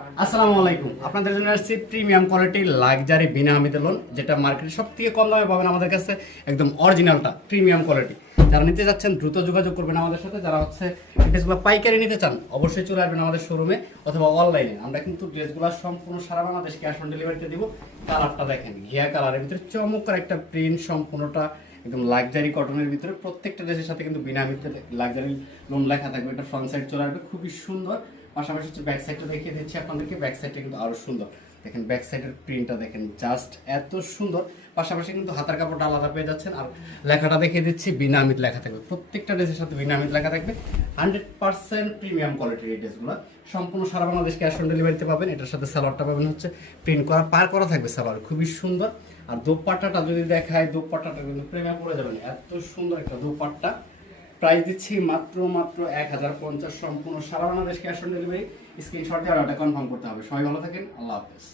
আসসালামু আলাইকুম। আপনাদের জন্য আসছে প্রিমিয়াম কোয়ালিটির লাক্সারি বিনা আমিতে লোন, যেটা মার্কেটে সব থেকে কম দামে পাবেন আমাদের কাছে। একদম অরিজিনালটা প্রিমিয়াম কোয়ালিটি। যারা নিতে যাচ্ছেন দ্রুত যোগাযোগ করবেন আমাদের সাথে। যারা হচ্ছে ড্রেসগুলো পাইকারি নিতে চান অবশ্যই চলে আসবেন আমাদের শোরুমে অথবা অনলাইনে। আমরা কিন্তু ড্রেসগুলো সম্পূর্ণ সারা বাংলাদেশ ক্যাশ অন ডেলিভারিতে দিব। কালারটা দেখেন, ঘিয়া কালারের ভিতরে চমৎকার একটা প্রিন্ট, সম্পূর্ণটা একদম লাক্সারি কটনের ভিতরে। প্রত্যেকটা ড্রেসের সাথে কিন্তু বিনা আমিতে লাক্সারি লোন লেখা থাকবে। এটা ফ্রন্ট সাইড চলে আসবে, খুবই সুন্দর। পাশাপাশি হচ্ছে ব্যাক সাইডটা দেখিয়ে দিচ্ছি আপনাদেরকে। ব্যাক সাইডটা কিন্তু আরো সুন্দর, দেখেন ব্যাক সাইডের প্রিন্টটা দেখেন, জাস্ট এত সুন্দর। পাশাপাশি কিন্তু হাতার কাপড়টা আলাদা পেয়ে যাচ্ছেন। আর লেখাটা দেখিয়ে দিচ্ছি, বিনা আমিত লেখা থাকবে। প্রত্যেকটা ড্রেসের সাথে বিনা আমিত লেখা থাকবে। 100% প্রিমিয়াম কোয়ালিটির এই ড্রেসগুলো সম্পূর্ণ সারা বাংলাদেশ ক্যাশ অন ডেলিভারিতে পাবেন। এটার সাথে সালোয়ারটা পাবেন হচ্ছে প্রিন্ট করা, পার করা থাকবে সালোয়ার, খুবই সুন্দর। আর দোপাট্টাটা যদি দেখায়, দোপাট্টাটা কিন্তু প্রেমে পড়ে যাবেন, এত সুন্দর একটা দোপাট্টা। প্রাইস দিচ্ছি মাত্র 1050, সম্পূর্ণ সারা Bangladesh cash on delivery. Screenshot দিয়ে অর্ডারটা কনফার্ম করতে হবে। সবাই ভালো থাকেন, আল্লাহ হাফেজ।